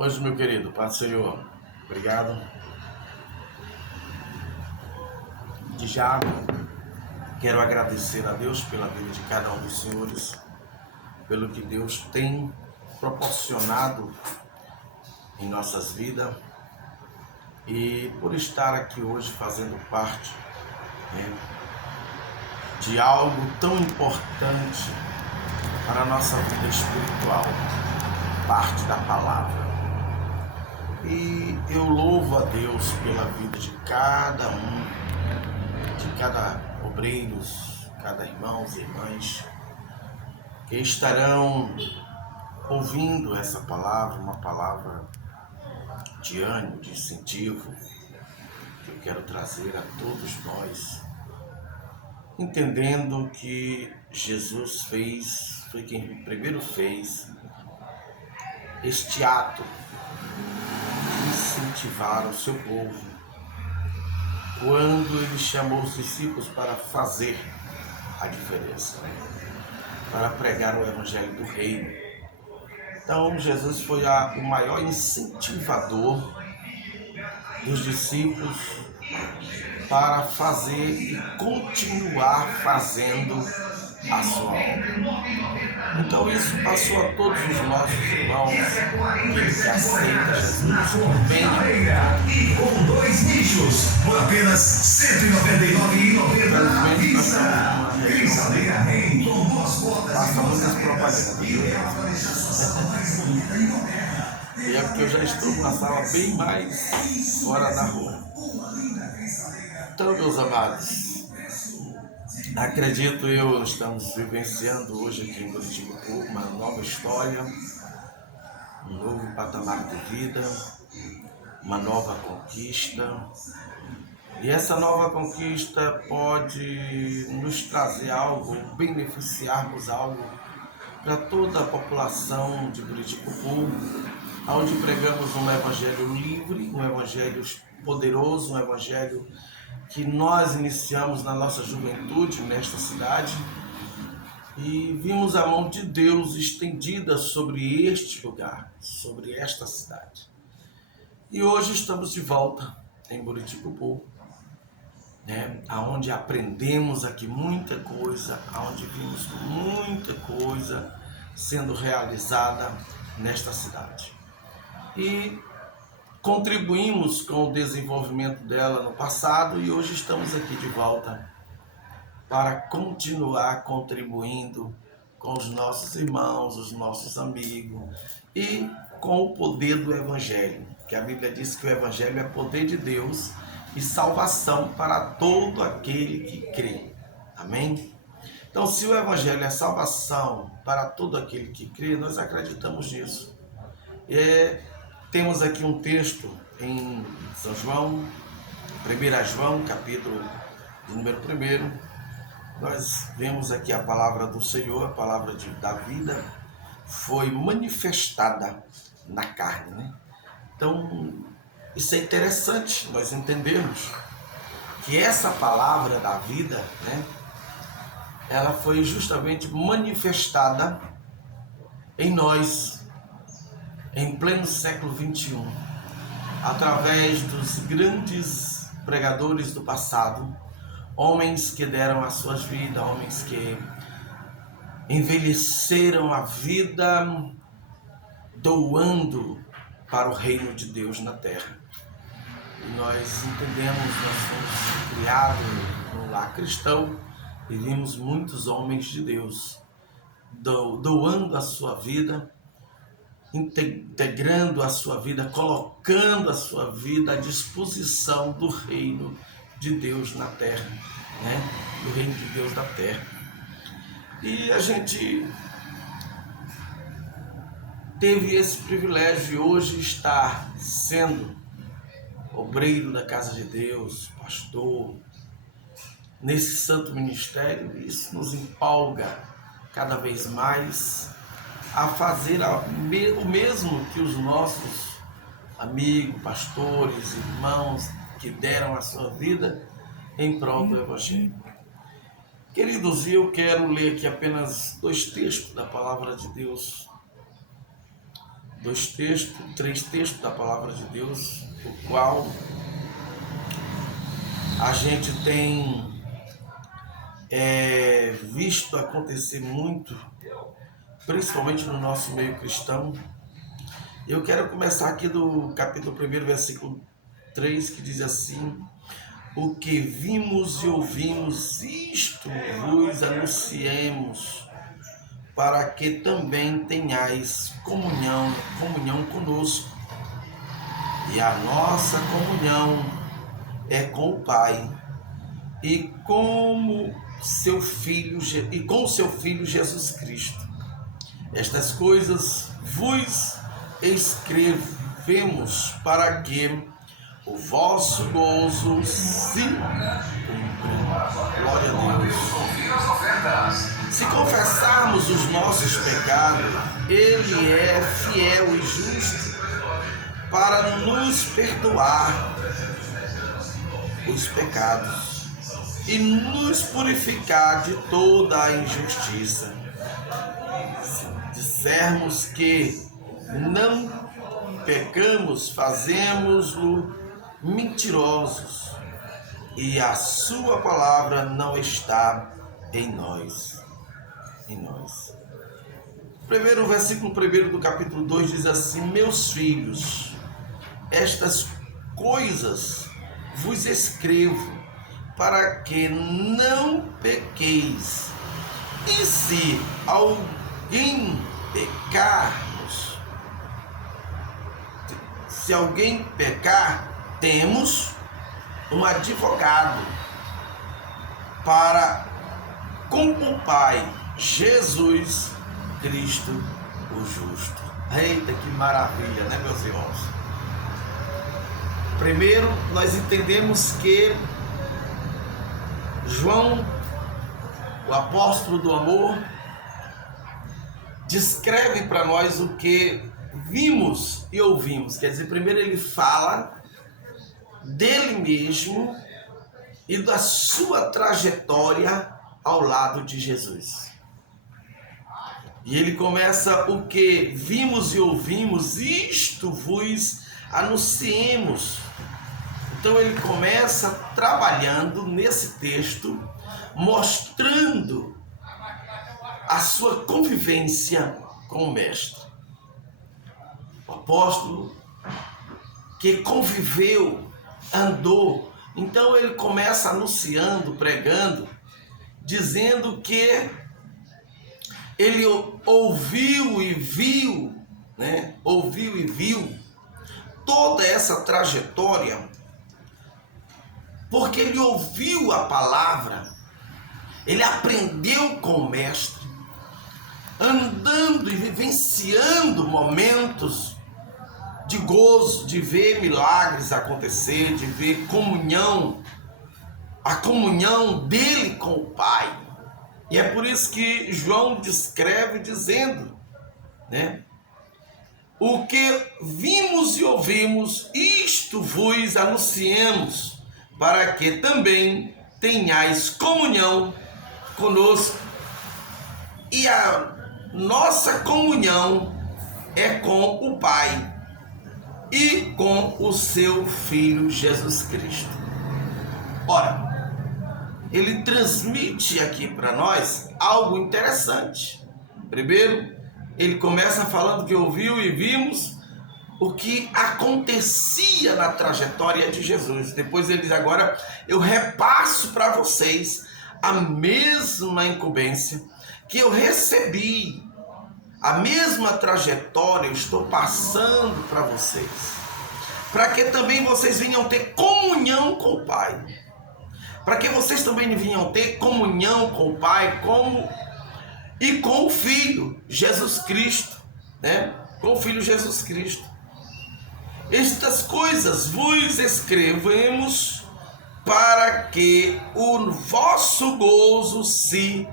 Hoje, meu querido, Pai do Senhor, obrigado. De já quero agradecer a Deus pela vida de cada um dos senhores, pelo que Deus tem proporcionado em nossas vidas e por estar aqui hoje fazendo parte, né, de algo tão importante para a nossa vida espiritual, parte da palavra. E eu louvo a Deus pela vida de cada obreiros, cada irmãos e irmãs que estarão ouvindo essa palavra, uma palavra de ânimo, de incentivo, que eu quero trazer a todos nós, entendendo que Jesus foi quem primeiro fez este ato de incentivar o seu povo, quando ele chamou os discípulos para fazer a diferença, para pregar o evangelho do reino. Então Jesus foi o maior incentivador dos discípulos para fazer e continuar fazendo a sua obra. Então isso passou a todos os nossos irmãos que aceitam Jesus, que vem e com 2 nichos por apenas R$ 199,90. Cristaleira Rei com 2 botas passa muitas propagandas. e é a florização mais bonita e moderna. E é porque eu já estou numa sala bem mais fora da rua. Então, meus amados, acredito eu, estamos vivenciando hoje aqui em Curitiba uma nova história, um novo patamar de vida, uma nova conquista. E essa nova conquista pode nos trazer algo, beneficiarmos algo para toda a população de Buriticupu, onde pregamos um evangelho livre, um evangelho poderoso, um evangelho que nós iniciamos na nossa juventude nesta cidade e vimos a mão de Deus estendida sobre este lugar, sobre esta cidade. E hoje estamos de volta em Buriticupu, onde aprendemos aqui muita coisa, onde vimos muita coisa sendo realizada nesta cidade. E contribuímos com o desenvolvimento dela no passado e hoje estamos aqui de volta para continuar contribuindo com os nossos irmãos, os nossos amigos e com o poder do Evangelho, que a Bíblia diz que o Evangelho é poder de Deus e salvação para todo aquele que crê. Amém? Então, se o Evangelho é salvação para todo aquele que crê, nós acreditamos nisso. Temos aqui um texto em São João, 1 João, capítulo de número 1. Nós vemos aqui a palavra do Senhor, a palavra da vida, foi manifestada na carne, Então, isso é interessante nós entendermos que essa palavra da vida, ela foi justamente manifestada em nós, em pleno século XXI, através dos grandes pregadores do passado, homens que deram as suas vidas, homens que envelheceram a vida doando para o reino de Deus na terra. E nós entendemos, nós fomos criados no lar cristão e vimos muitos homens de Deus doando a sua vida, integrando a sua vida, colocando a sua vida à disposição do reino de Deus na terra, do reino de Deus da terra. E a gente teve esse privilégio de hoje estar sendo obreiro da casa de Deus, pastor, nesse santo ministério. Isso nos empolga cada vez mais a fazer o mesmo que os nossos amigos, pastores, irmãos que deram a sua vida em prol do Evangelho. Queridos, eu quero ler aqui apenas 2 textos da palavra de Deus. três textos da palavra de Deus, o qual a gente tem visto acontecer muito, principalmente no nosso meio cristão. Eu quero começar aqui do capítulo 1, versículo 3, que diz assim: o que vimos e ouvimos, isto vos anunciemos, para que também tenhais comunhão conosco. E a nossa comunhão é com o Pai e com o seu Filho Jesus Cristo. Estas coisas vos escrevemos para que o vosso gozo se cumpra. Glória a Deus. Se confessarmos os nossos pecados, Ele é fiel e justo para nos perdoar os pecados e nos purificar de toda a injustiça. Se dissermos que não pecamos, fazemos-lo mentirosos, e a sua palavra não está em nós. Primeiro, o versículo 1 do capítulo 2 diz assim: meus filhos, estas coisas vos escrevo para que não pequeis. E se alguém pecar, temos um advogado com o Pai, Jesus Cristo o justo. Eita, que maravilha, né, meus irmãos? Primeiro, nós entendemos que João, o apóstolo do amor, descreve para nós o que vimos e ouvimos. Quer dizer, primeiro ele fala dele mesmo e da sua trajetória ao lado de Jesus. E ele começa: o que vimos e ouvimos, isto vos anunciemos. Então ele começa trabalhando nesse texto, mostrando a sua convivência com o Mestre. O apóstolo que conviveu, andou. Então ele começa anunciando, pregando, dizendo que ele ouviu e viu toda essa trajetória, porque ele ouviu a palavra, ele aprendeu com o Mestre, andando e vivenciando momentos de gozo, de ver milagres acontecer, de ver a comunhão dele com o Pai. E é por isso que João descreve dizendo, o que vimos e ouvimos, isto vos anunciemos, para que também tenhais comunhão conosco. E a nossa comunhão é com o Pai e com o seu Filho Jesus Cristo. Ora, ele transmite aqui para nós algo interessante. Primeiro, ele começa falando que ouviu e vimos o que acontecia na trajetória de Jesus. Depois ele diz: agora eu repasso para vocês a mesma incumbência que eu recebi, a mesma trajetória eu estou passando para vocês, para que também vocês venham ter comunhão com o Pai, para que vocês também venham ter comunhão com o Pai e com o Filho Jesus Cristo, com o Filho Jesus Cristo. Estas coisas vos escrevemos para que o vosso gozo se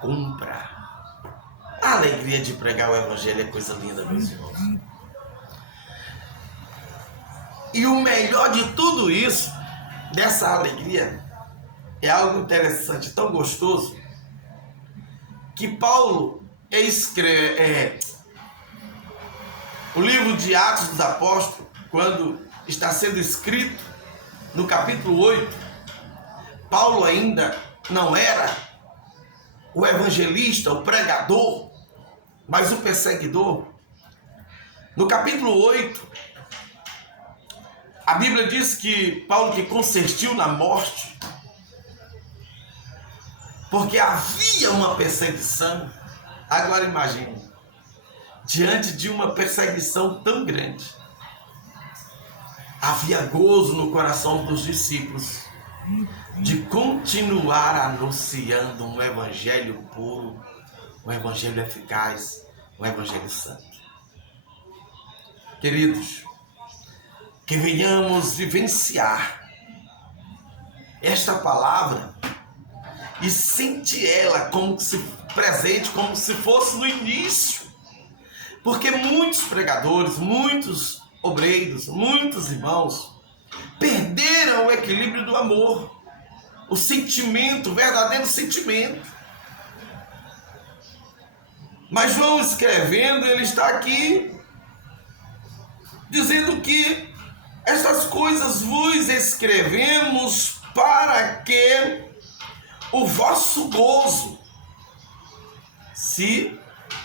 cumpra. A alegria de pregar o Evangelho é coisa linda, meus irmãos. E o melhor de tudo isso, dessa alegria, é algo interessante, tão gostoso, que Paulo O livro de Atos dos Apóstolos, quando está sendo escrito, no capítulo 8, Paulo ainda não era o evangelista, o pregador, mas o perseguidor. No capítulo 8, a Bíblia diz que Paulo que consistiu na morte, porque havia uma perseguição. Agora imagine, diante de uma perseguição tão grande, havia gozo no coração dos discípulos de continuar anunciando um evangelho puro, um evangelho eficaz, um evangelho santo. Queridos, que venhamos vivenciar esta palavra e sentir ela como se presente, como se fosse no início. Porque muitos pregadores, muitos obreiros, muitos irmãos perderam o equilíbrio do amor, o sentimento, o verdadeiro sentimento. Mas João escrevendo, ele está aqui dizendo que estas coisas vos escrevemos para que o vosso gozo se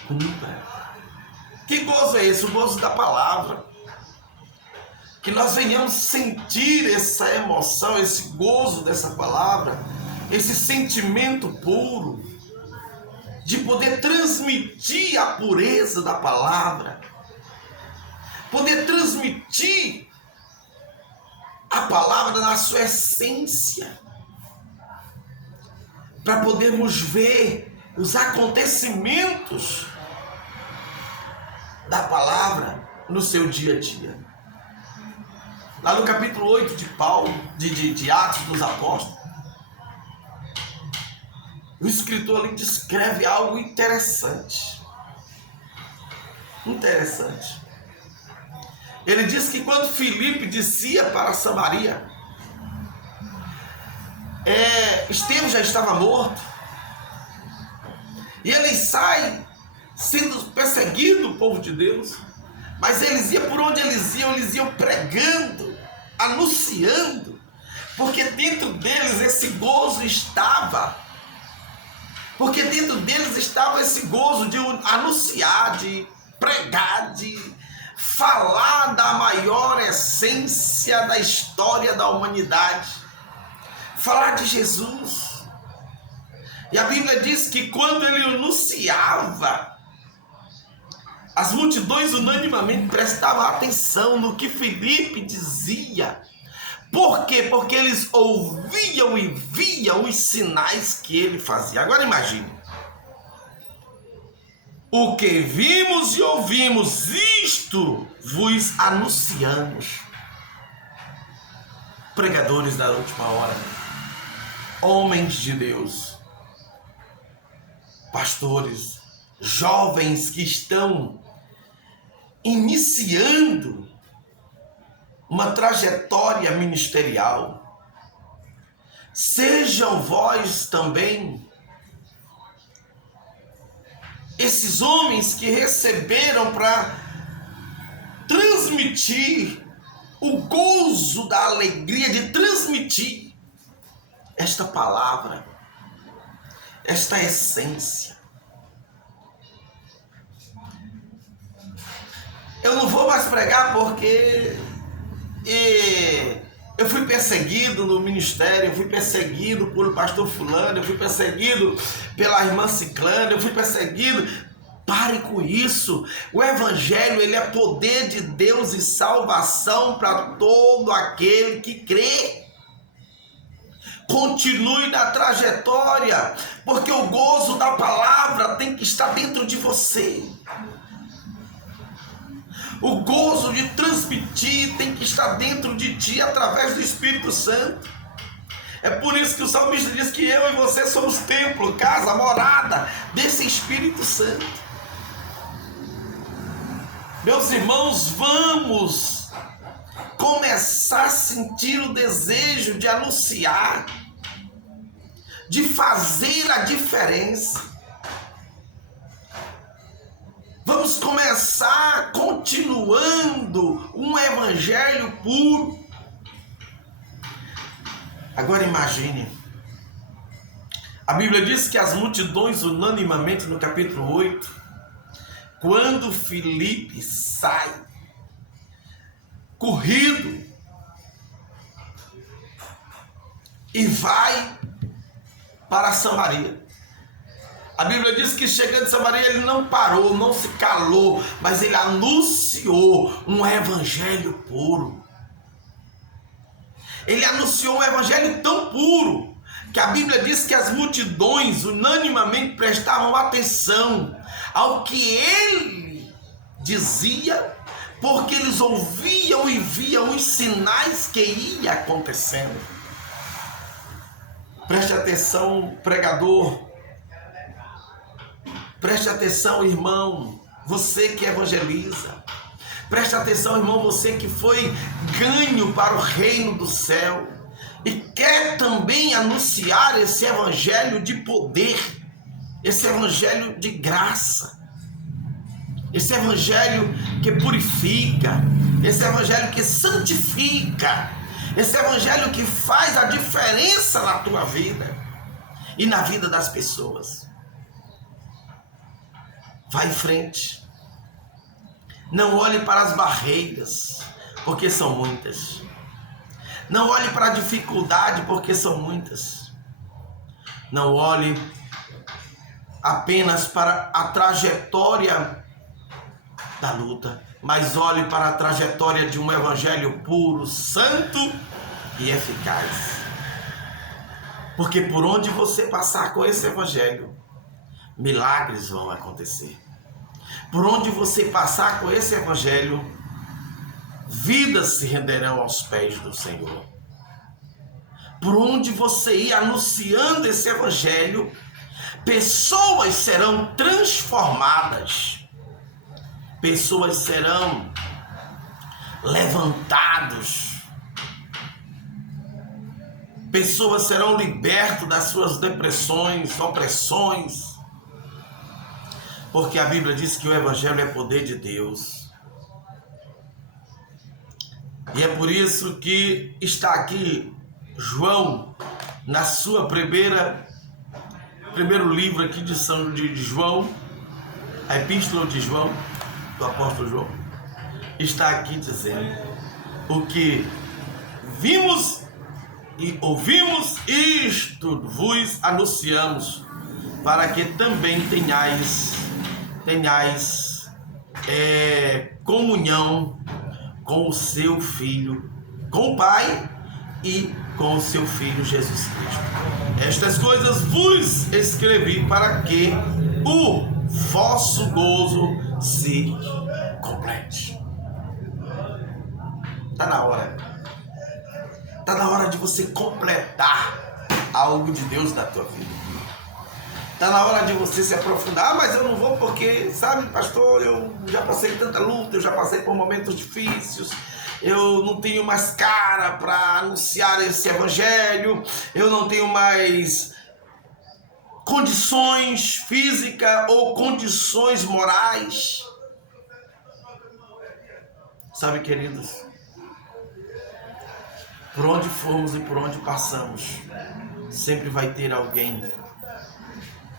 cumpra. Que gozo é esse? O gozo da palavra. Que nós venhamos sentir essa emoção, esse gozo dessa palavra, esse sentimento puro, de poder transmitir a pureza da palavra, poder transmitir a palavra na sua essência, para podermos ver os acontecimentos da palavra no seu dia a dia. Lá no capítulo 8 de Paulo, de Atos dos Apóstolos, o escritor ali descreve algo interessante. Interessante. Ele diz que quando Filipe descia para Samaria, Estevão já estava morto, e ele sai sendo perseguido, o povo de Deus, mas eles iam por onde eles iam pregando, anunciando, porque dentro deles esse gozo estava, porque dentro deles estava esse gozo de anunciar, de pregar, de falar da maior essência da história da humanidade, falar de Jesus. E a Bíblia diz que quando ele anunciava, as multidões unanimemente prestavam atenção no que Filipe dizia. Por quê? Porque eles ouviam e viam os sinais que ele fazia. Agora imagine. O que vimos e ouvimos, isto vos anunciamos. Pregadores da última hora, homens de Deus, pastores, jovens que estão iniciando uma trajetória ministerial. Sejam vós também esses homens que receberam para transmitir o gozo da alegria de transmitir esta palavra, esta essência. Eu não vou mais pregar porque eu fui perseguido no ministério, eu fui perseguido pelo pastor fulano, eu fui perseguido pela irmã ciclana, eu fui perseguido. Pare com isso. O evangelho, ele é poder de Deus e salvação para todo aquele que crê. Continue na trajetória, porque o gozo da palavra tem que estar dentro de você. O gozo de transmitir tem que estar dentro de ti através do Espírito Santo. É por isso que o salmista diz que eu e você somos templo, casa, morada desse Espírito Santo. Meus irmãos, vamos começar a sentir o desejo de anunciar, de fazer a diferença. Vamos começar continuando um evangelho puro. Agora imagine, a Bíblia diz que as multidões unanimemente no capítulo 8, quando Filipe sai corrido e vai para Samaria. A Bíblia diz que chegando em Samaria ele não parou, não se calou, mas ele anunciou um evangelho puro. Ele anunciou um evangelho tão puro que a Bíblia diz que as multidões unanimemente prestavam atenção ao que ele dizia, porque eles ouviam e viam os sinais que ia acontecendo. Preste atenção, pregador. Preste atenção, irmão, você que evangeliza. Preste atenção, irmão, você que foi ganho para o reino do céu e quer também anunciar esse evangelho de poder, esse evangelho de graça, esse evangelho que purifica, esse evangelho que santifica, esse evangelho que faz a diferença na tua vida e na vida das pessoas. Vai em frente. Não olhe para as barreiras, porque são muitas. Não olhe para a dificuldade, porque são muitas. Não olhe apenas para a trajetória da luta, mas olhe para a trajetória de um evangelho puro, santo e eficaz. Porque por onde você passar com esse evangelho, milagres vão acontecer. Por onde você passar com esse evangelho, vidas se renderão aos pés do Senhor. Por onde você ir anunciando esse evangelho, pessoas serão transformadas, pessoas serão levantadas, pessoas serão libertas das suas depressões, opressões, porque a Bíblia diz que o evangelho é poder de Deus. E é por isso que está aqui João, na sua primeiro livro aqui de João, a epístola de João, do apóstolo João, está aqui dizendo: o que vimos e ouvimos, isto vos anunciamos, para que também tenhais comunhão com o seu Filho, com o Pai e com o seu Filho Jesus Cristo. Estas coisas vos escrevi para que o vosso gozo se complete. Está na hora. Está na hora de você completar algo de Deus na tua vida. Está na hora de você se aprofundar. Mas eu não vou porque, sabe, pastor, eu já passei tanta luta, eu já passei por momentos difíceis, eu não tenho mais cara para anunciar esse evangelho, eu não tenho mais condições físicas ou condições morais. Sabe, queridos, por onde formos e por onde passamos, sempre vai ter alguém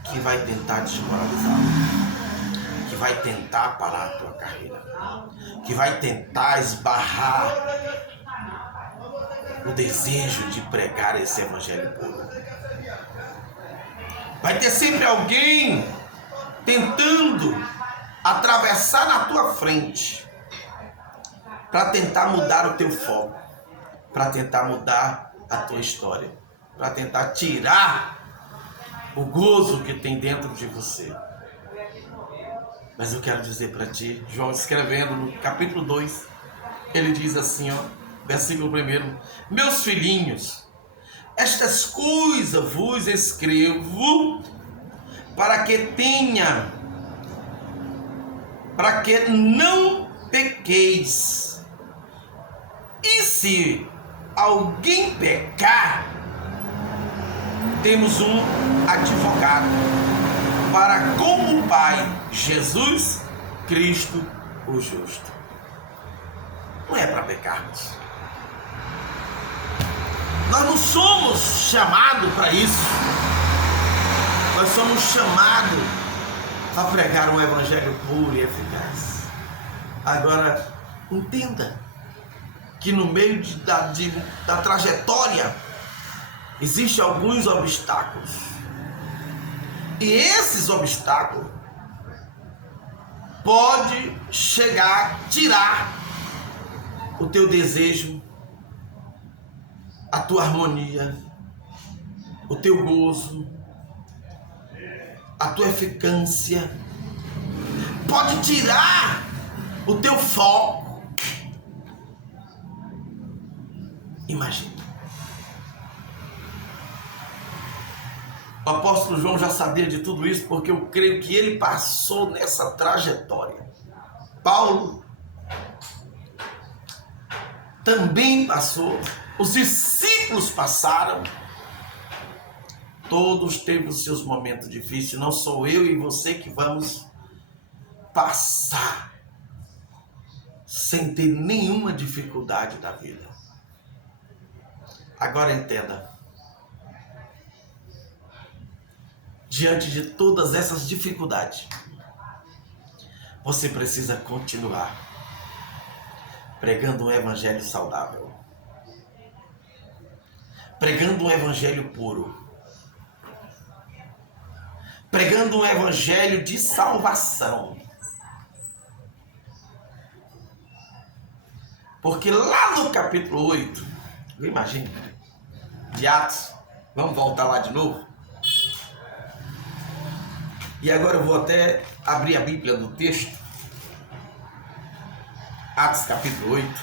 que vai tentar desmoralizar, que vai tentar parar a tua carreira, que vai tentar esbarrar o desejo de pregar esse evangelho puro. Vai ter sempre alguém tentando atravessar na tua frente para tentar mudar o teu foco, para tentar mudar a tua história, para tentar tirar o gozo que tem dentro de você. Mas eu quero dizer para ti, João escrevendo no capítulo 2, ele diz assim, versículo 1: meus filhinhos, estas coisas vos escrevo para que não pequeis. E se alguém pecar, temos um advogado para com o Pai, Jesus Cristo o justo. Não é para pecarmos. Nós não somos chamados para isso. Nós somos chamados a pregar um evangelho puro e eficaz. Agora, entenda que no meio da trajetória existem alguns obstáculos. E esses obstáculos podem chegar a tirar o teu desejo, a tua harmonia, o teu gozo, a tua eficácia. Pode tirar o teu foco. Imagina. O apóstolo João já sabia de tudo isso, porque eu creio que ele passou nessa trajetória. Paulo também passou. Os discípulos passaram. Todos teve os seus momentos difíceis. Não sou eu e você que vamos passar sem ter nenhuma dificuldade da vida. Agora entenda. Diante de todas essas dificuldades, você precisa continuar pregando um evangelho saudável, pregando um evangelho puro, pregando um evangelho de salvação. Porque lá no capítulo 8, imagina, de Atos, vamos voltar lá de novo. E agora eu vou até abrir a Bíblia no texto. Atos capítulo 8.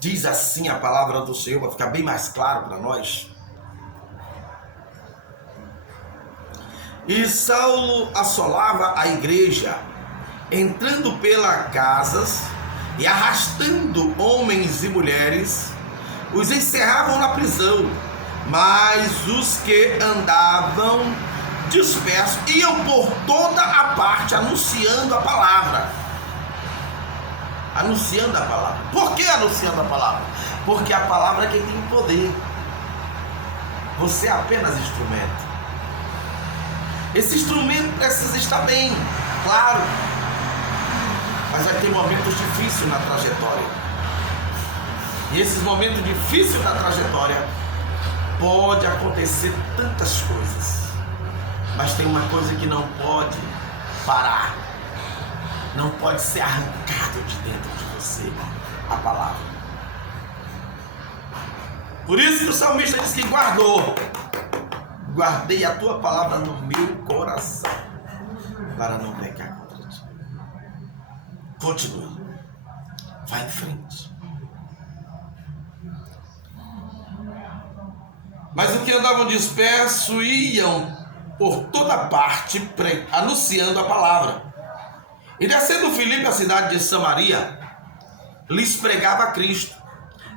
Diz assim a palavra do Senhor, para ficar bem mais claro para nós. E Saulo assolava a igreja, entrando pelas casas e arrastando homens e mulheres, os encerravam na prisão. Mas os que andavam dispersos iam por toda a parte anunciando a palavra. Anunciando a palavra. Por que anunciando a palavra? Porque a palavra é quem tem o poder. Você é apenas instrumento. Esse instrumento precisa estar bem, claro. Mas vai ter momentos difíceis na trajetória. E esses momentos difíceis da trajetória pode acontecer tantas coisas, mas tem uma coisa que não pode parar, não pode ser arrancado de dentro de você, a palavra. Por isso que o salmista diz que guardei a tua palavra no meu coração, para não pecar contra ti. Continue, vai em frente. Mas os que andavam dispersos iam por toda parte anunciando a palavra. E descendo Filipe à cidade de Samaria, lhes pregava Cristo.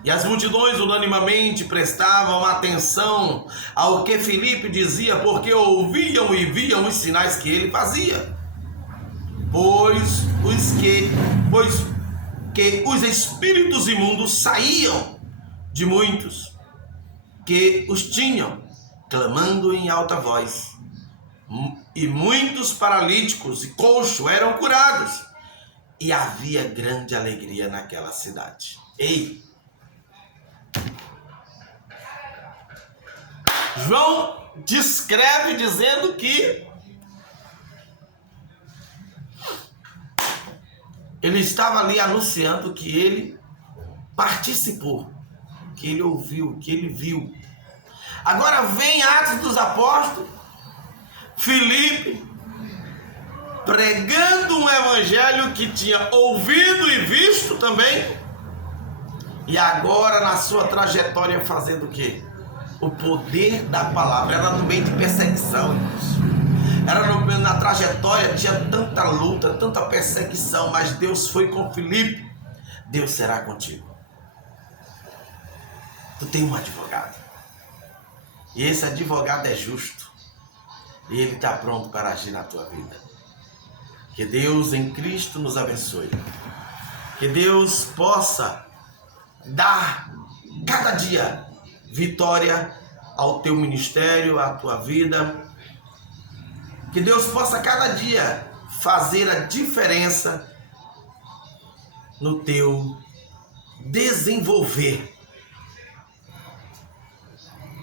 E as multidões unanimemente prestavam atenção ao que Filipe dizia, porque ouviam e viam os sinais que ele fazia. Pois que os espíritos imundos saíam de muitos que os tinham, clamando em alta voz. E muitos paralíticos e coxos eram curados. E havia grande alegria naquela cidade. Ei! João descreve dizendo que ele estava ali anunciando que ele participou, que ele ouviu, que ele viu. Agora vem Atos dos Apóstolos, Filipe, pregando um evangelho que tinha ouvido e visto também, e agora na sua trajetória fazendo o quê? O poder da palavra. Era no meio de perseguição, irmãos. Na trajetória tinha tanta luta, tanta perseguição, mas Deus foi com Filipe. Deus será contigo. Tu tem um advogado, e esse advogado é justo. e Ele está pronto para agir na tua vida. Que Deus em Cristo nos abençoe. Que Deus possa dar cada dia vitória ao teu ministério, à tua vida. Que Deus possa cada dia fazer a diferença no teu desenvolver,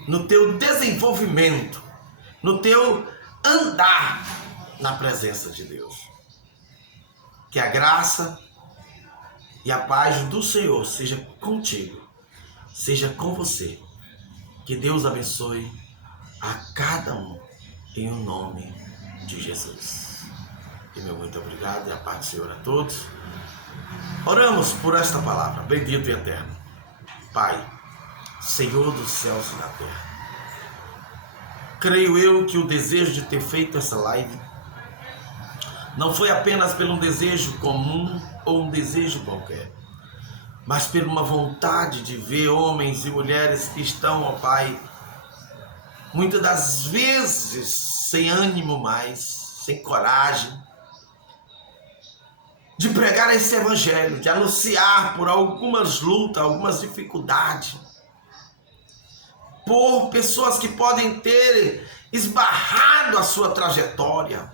no teu desenvolvimento, no teu andar na presença de Deus. Que a graça e a paz do Senhor seja contigo, seja com você. Que Deus abençoe a cada um em o nome de Jesus. E meu muito obrigado e a paz do Senhor a todos. Oramos por esta palavra, bendito e eterno Pai, Senhor dos céus e da terra. Creio eu que o desejo de ter feito essa live não foi apenas pelo um desejo comum ou um desejo qualquer, mas por uma vontade de ver homens e mulheres que estão, ó Pai, muitas das vezes sem ânimo mais, sem coragem, de pregar esse evangelho, de anunciar por algumas lutas, algumas dificuldades, por pessoas que podem ter esbarrado a sua trajetória,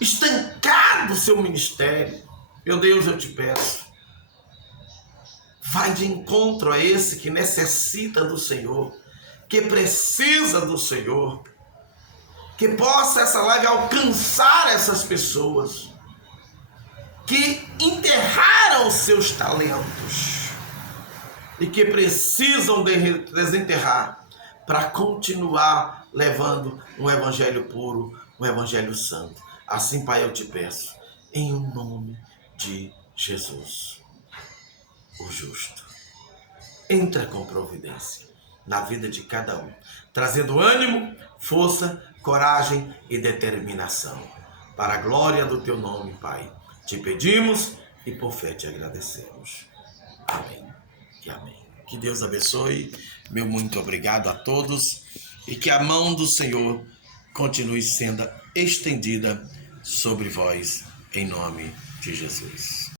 estancado o seu ministério. Meu Deus, eu te peço, vai de encontro a esse que necessita do Senhor, que precisa do Senhor, que possa essa live alcançar essas pessoas que enterraram os seus talentos e que precisam desenterrar para continuar levando um evangelho puro, um evangelho santo. Assim, Pai, eu te peço, em o nome de Jesus, o justo, entra com providência na vida de cada um, trazendo ânimo, força, coragem e determinação. Para a glória do teu nome, Pai, te pedimos e por fé te agradecemos. Amém e amém. Que Deus abençoe. Meu muito obrigado a todos e que a mão do Senhor continue sendo estendida sobre vós, em nome de Jesus.